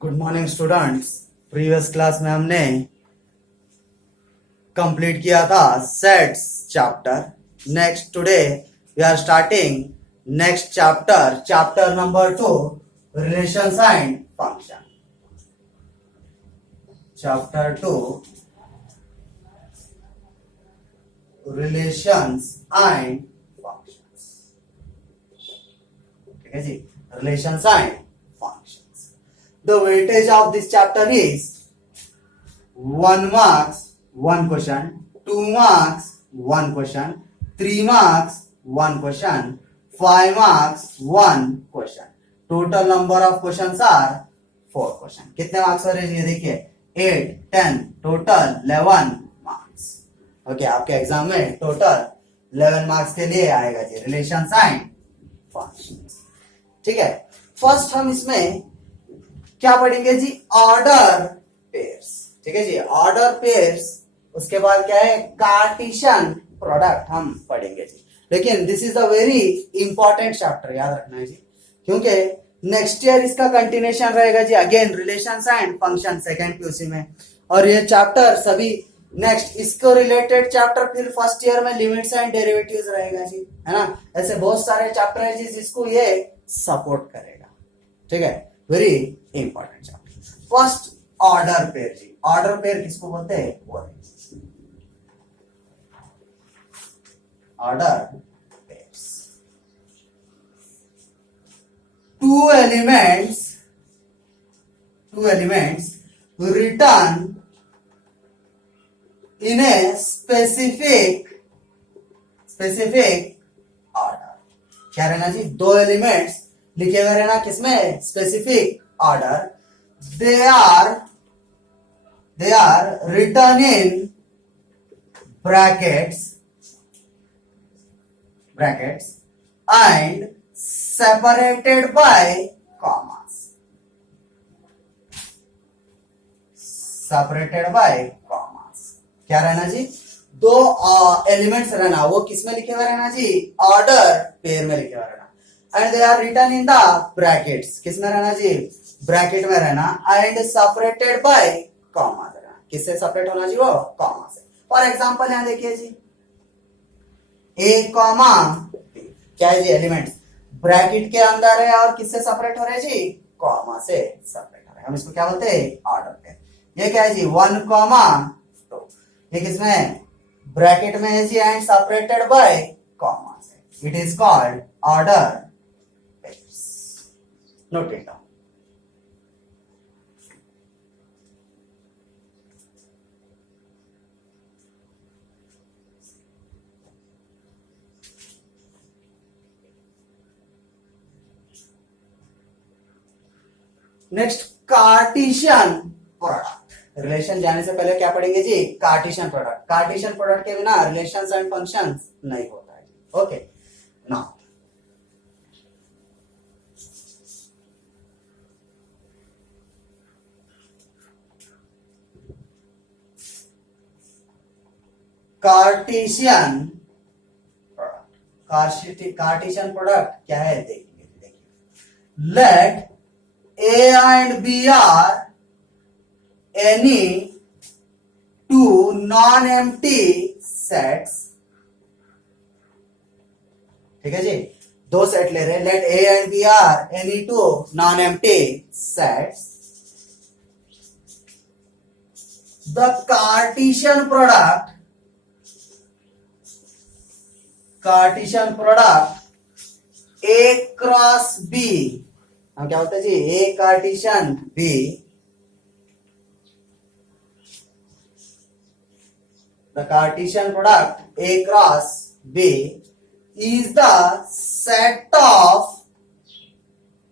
Good morning students. Previous class में हमने complete किया था sets chapter. Next today we are starting next chapter, chapter number 2, relations and function. Chapter 2, relations and functions. ठीक है जी, relations and functions. The weightage of this chapter is 1 marks 1 question, 2 marks 1 question, 3 marks 1 question, 5 marks 1 question. Total number of questions are 4 question. कितने marks हो रहे हैं ये देखिए, 8, 10, total 11 marks. Okay, आपके एग्जाम में टोटल 11 मार्क्स के लिए आएगा जी रिलेशंस एंड फंक्शंस। ठीक है, फर्स्ट हम इसमें क्या पढ़ेंगे जी, ऑर्डर पेयर्स। ठीक है जी, ऑर्डर पेयर्स। उसके बाद क्या है, कार्टेशियन प्रोडक्ट हम पढ़ेंगे जी। लेकिन this is a very important chapter, याद रखना है जी, क्योंकि नेक्स्ट ईयर इसका कंटिन्यूशन रहेगा जी, again relations and function second PUC में। और ये चैप्टर सभी नेक्स्ट इसको रिलेटेड चैप्टर फिर फर्स्ट ईयर में लिमिट्स एंड डेरिवेटिव्स रहेगा जी, है ना। ऐसे बहुत सारे चैप्टर है जी जिसको ये सपोर्ट करेगा। ठीक है, very important chapter. First order pair जी, ऑर्डर पेयर किसको बोलते हैं, वो order pairs. Two elements written in a specific order. क्या रहना जी, दो एलिमेंट्स लिखे हुए रहना किसमें, specific order. They are return in brackets and separated by commas. क्या रहना जी, दो एलिमेंट्स रहना, वो किसमें लिखे हुए रहना जी, ऑर्डर पेयर में लिखे हुए रहना। And they are return in the brackets, किसमें रहना जी, ब्रैकेट में रहना। एंड सेपरेटेड बाय कॉमा रहना, किससे सेपरेट होना जी, वो कॉमा से। फॉर एग्जांपल यहां देखिए जी, ए कॉमा बी, क्या है जी, एलिमेंट्स ब्रैकेट के अंदर है और किससे सेपरेट हो रहे हैं जी, कॉमा से सेपरेट हो रहे हैं। हम इसको क्या बोलते हैं, ऑर्डर पेयर। ये क्या है जी, 1, 2, ये किसमें है, ब्रैकेट में है जी, एंड सेपरेटेड बाय कॉमा से। It is called order. Note it down. Next Cartesian product. Relation जाने से पहले क्या पढ़ेंगे जी, कार्टेशियन प्रोडक्ट। कार्टेशियन प्रोडक्ट के बिना रिलेशंस एंड फंक्शंस नहीं होता है। ओके, नाउ कार्टेशियन प्रोडक्ट क्या है देखिए, let A and B are any two non empty sets. ठीक है जी, दो सेट ले रहे हैं, let A and B are any two non empty sets. The Cartesian product A cross B, हम क्या बोलते हैं जी, A Cartesian B. The Cartesian product A cross B is the set of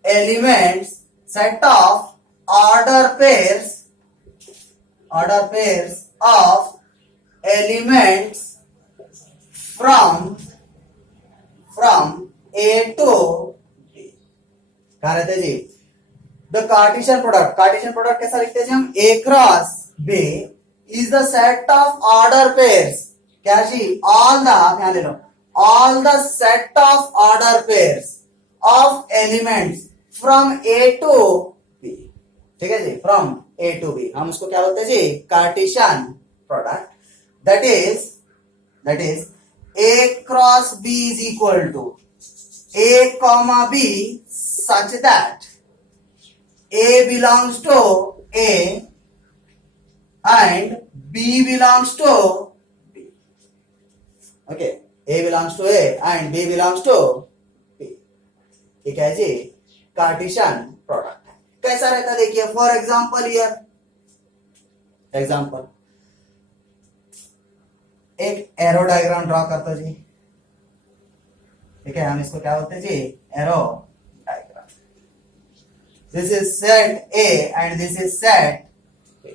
elements, set of order pairs of elements from A to B। कहा रहते जी, the Cartesian product कैसा लिखते हैं जी हम, A cross B is the set of order pairs. क्या जी, all the, ध्यान दे लो, all the set of order pairs of elements from A to B। ठीक है जी, फ्रॉम ए टू बी, हम उसको क्या बोलते हैं जी, Cartesian product. That is A cross B is equal to a comma b such that a belongs to A and B belongs to B. Okay, A belongs to A and B belongs to B. ठीक है जी, Cartesian product है। कैसा रहता है देखिए, for example here, example एक arrow diagram draw करते जी। ठीक है, हम इसको क्या बोलते हैं जी, arrow diagram. This is set A and this is set B.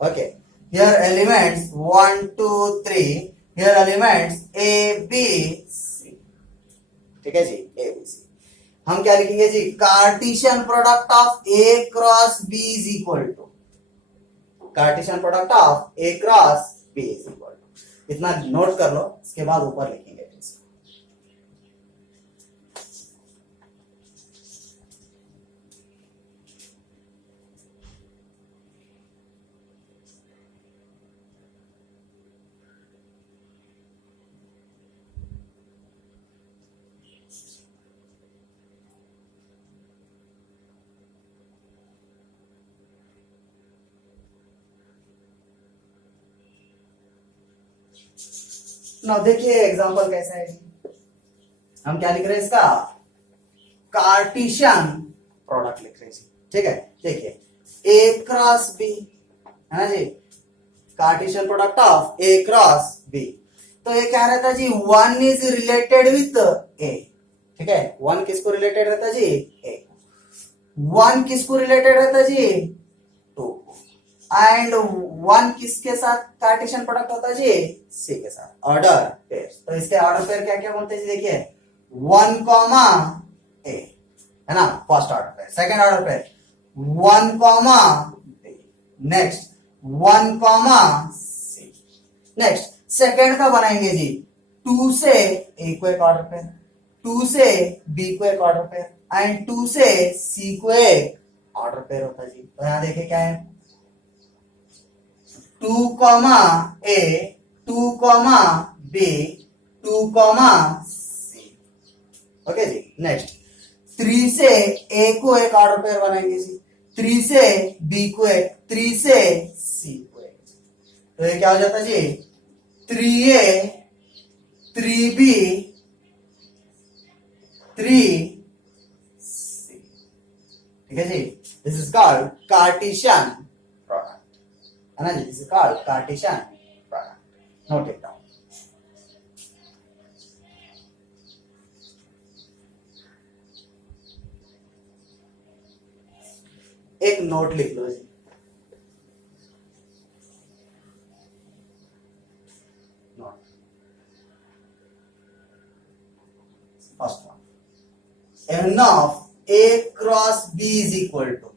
Okay, here elements 1 2 3, here elements a b c. ठीक है जी, ए बी सी। हम क्या लिखेंगे जी, Cartesian product of A cross B is equal to, Cartesian product of A cross B is equal to. इतना note कर लो, इसके बाद ऊपर लिखेंगे। ना देखिए एग्जांपल कैसा है जी, हम क्या लिख रहे हैं इसका, कार्टेशियन प्रोडक्ट लिख रहे हैं जी। ठीक है, देखिए ए क्रॉस बी है ना जी, Cartesian product of A cross B. तो ये क्या रहता है जी, 1 इज रिलेटेड विथ ए। ठीक है, 1 किसको रिलेटेड रहता है जी, ए। 1 किसको रिलेटेड रहता है जी, 2। एंड 1 किसके साथ कार्टेशियन प्रोडक्ट होता है जी, सी के साथ। ऑर्डर पेयर, तो इसके ऑर्डर पेयर क्या क्या बोलते हैं जी, देखिए 1 कॉमा ए है ना, first order pair. Second order pair 1 comma b, next 1 comma c. Next second का बनाएंगे जी, 2 से ए को एक ऑर्डर पेयर, 2 से बी को एक ऑर्डर पेयर एंड 2 से सी को एक ऑर्डर पेयर होता है जी। तो यहां देखिए क्या है, 2 कॉमा ए, 2 कॉमा बी, 2 कॉमा सी। ओके जी, नेक्स्ट 3 से ए को एक ऑर्डर पेयर बनाएंगे जी, 3 से बी को एक, 3 से सी को एक। तो ये क्या हो जाता है जी, 3a 3b 3c। ठीक है जी, this is called Cartesian product है ना जी, this is called Cartesian product. Note it down. एक नोट लिख लो जी, first one, n of a cross b is equal to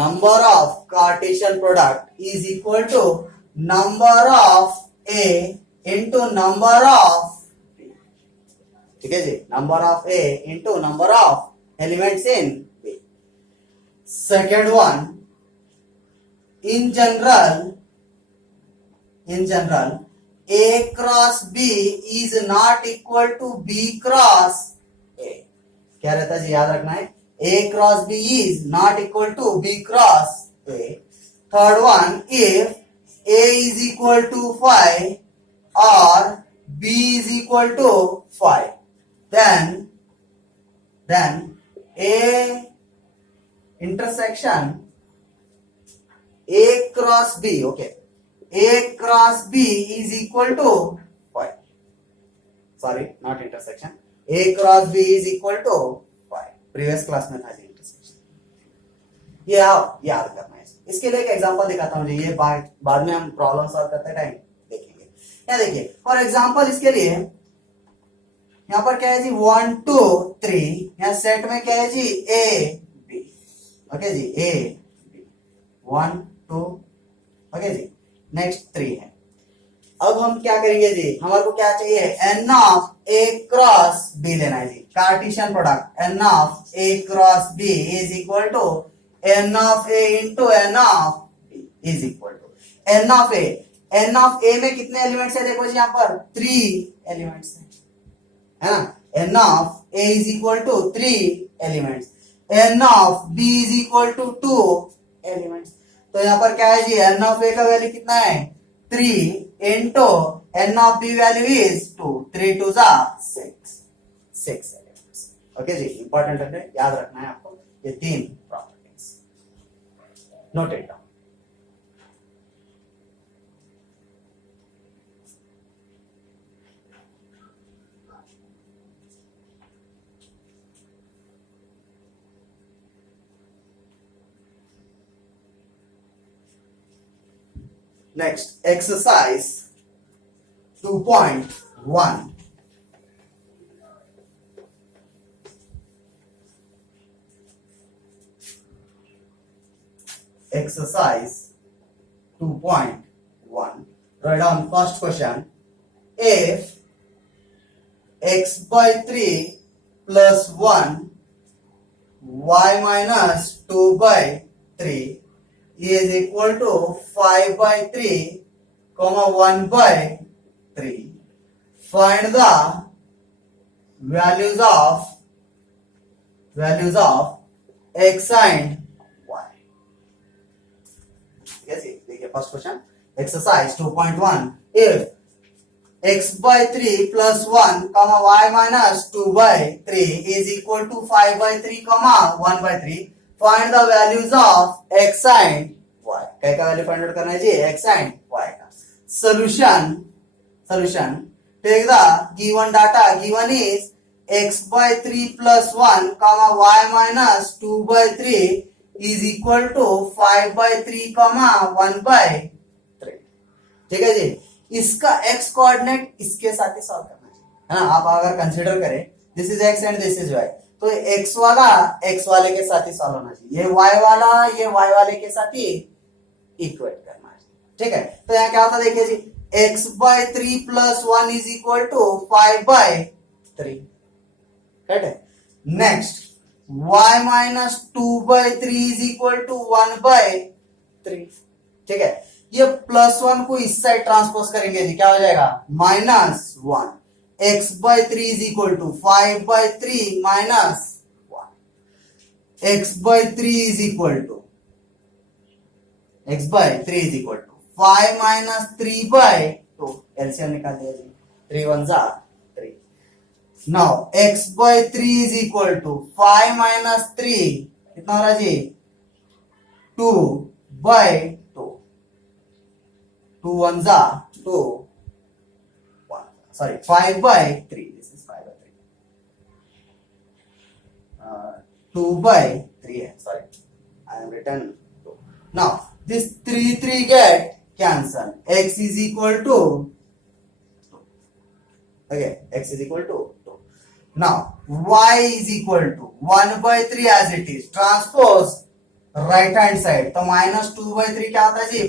number of Cartesian product is equal to number of a into number of b। ठीक है जी, number of a into number of elements in b। second one, in general a cross b is not equal to b cross a। क्या रहता है जी, याद रखना है, a cross b is not equal to b cross a। third one, if a is equal to 5 or b is equal to 5, then a intersection a cross b, okay, a cross b is equal to 5, sorry not intersection, a cross b is equal to 5। Previous class में था जी intersection, ये आप याद करना है। इसके लिए एक एग्जांपल दिखाता हूं जी, ये बाद में हम प्रॉब्लम सॉल्व करते टाइम देखेंगे। यहाँ देखिए फॉर एग्जांपल, इसके लिए यहाँ पर क्या है जी, 1 2 3, यहाँ सेट में क्या है जी, ए बी। ओके जी, ए बी 1 2, ओके जी, नेक्स्ट 3 है। अब हम क्या करेंगे जी, हमारे को क्या चाहिए, n of A cross B लेना है जी, Cartesian product n of A cross B is equal to n of a into n of b is equal to n of a। n of a में कितने elements है देखो जी यहाँ पर 3 elements है ना। n of a is equal to 3 elements, n of b is equal to 2 elements. तो यहाँ पर क्या है जी, n of a का वैल्यू कितना है 3 into n of b value is 2, 3 2 जा 6 एलिमेंट्स। ओके जी, इंपॉर्टेंट है, याद रखना है आपको ये 3 properties, note it down. Next, exercise 2.1. Exercise 2.1. Write down first question. If x by 3 plus 1 y minus 2 by 3 is equal to 5 by 3 comma 1 by 3, find the values of x and y। yes, देखिए first question exercise 2.1। if x by 3 plus 1 comma y minus 2 by 3 is equal to 5 by 3 comma 1 by 3, find the values of x and y। क्या का value find out करना है जी, x and y का। Solution take the given data, given is x by 3 plus 1 comma y minus 2 by 3 is equal to 5 by 3 comma 1 by 3। ठीक है जी, इसका x coordinate इसके साथ ही सॉल्व करना है ना। आप अगर कंसीडर करें this is x and this is y, तो x वाला x वाले के साथ ही सॉल्व होना चाहिए, ये y वाला ये y वाले के साथ ही इक्वेट करना है। ठीक है, तो यहाँ क्या होता है देखिए जी, x by 3 plus 1 is equal to 5 by 3, correct है। Next y minus 2 by 3 is equal to 1 by 3। ठीक है, ये +1 को इस साइड ट्रांसपोज करेंगे जी, क्या हो जाएगा -1। x by 3 is equal to 5 by 3 minus 1। x by 3 is equal to 5 minus 3 by 2। LCM निकाल दिया जी, 3 1 जा 3। Now x by 3 is equal to 5 minus 3 कितना हो रहा जी 2 by 2, 2 1 जा 2, sorry 5 by 3, this is 5 by 3, 2 by 3 है, sorry I am written 2। now this 3 get cancel, x is equal to 2, okay x is equal to 2। now y is equal to 1 by 3 as it is, transpose right hand side, तो -2 by 3 क्या होता है जी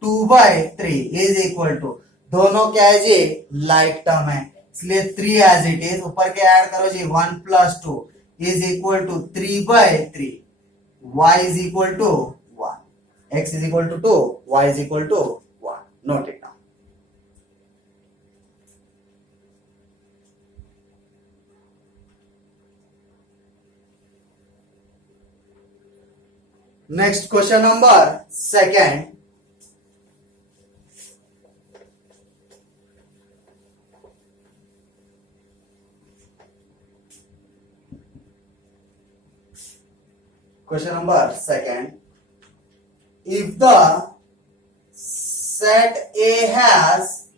+2 by 3 is equal to, दोनों क्या है जी like term है, इसलिए 3 as it is, ऊपर के ऐड करो जी 1 plus 2 is equal to 3 by 3, y is equal to 1, x is equal to 2, y is equal to 1, note it down। Next question number second. Question number second. If the set A has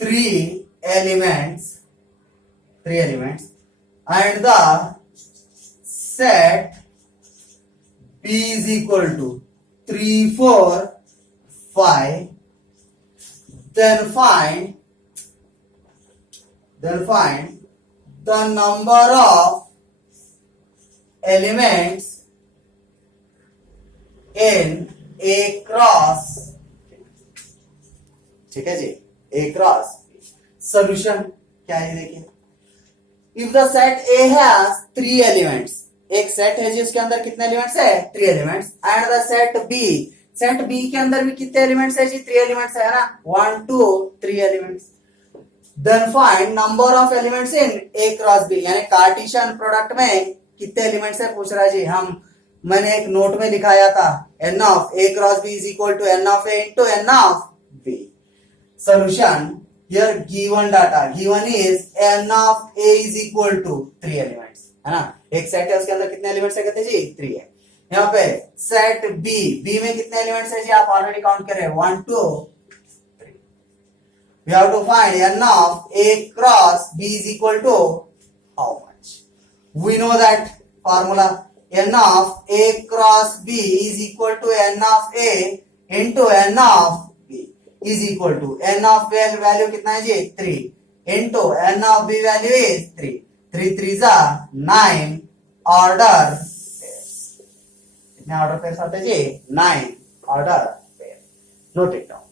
3 elements and the set B is equal to 3 4 5, then find the number of elements in A cross, ठीक है जी, A cross। Solution क्या है देखिए, if the set A has 3 elements एक set है जिसके अंदर कितने एलिमेंट्स है, 3 elements, and the set B के अंदर भी कितने एलिमेंट्स है जी, 3 एलिमेंट्स है ना, 1 2 3 elements. Then find number of elements in A cross B, यानी कार्टेशियन प्रोडक्ट में कितने एलिमेंट्स है पूछ रहा है जी। मैंने एक नोट में लिखाया था n of a cross b is equal to n of a into n of b। Solution here given data given is n of a is equal to 3 elements, है ना। एक सेट है उसके अंदर कितने एलिमेंट्स है कहते हैं जी, 3 है। यहाँ पे सेट बी में कितने एलिमेंट्स है जी, आप ऑलरेडी काउंट कर रहे हैं, 1 2 3। We have to find n of a cross b is equal to how much. We know that formula n of a cross b is equal to n of a into n of b is equal to n of a value कितना है जी, 3 into n of b value is 3, 3 3s are 9 order pairs। कितने order pairs आते हैं जी, 9 order pair. Note it down.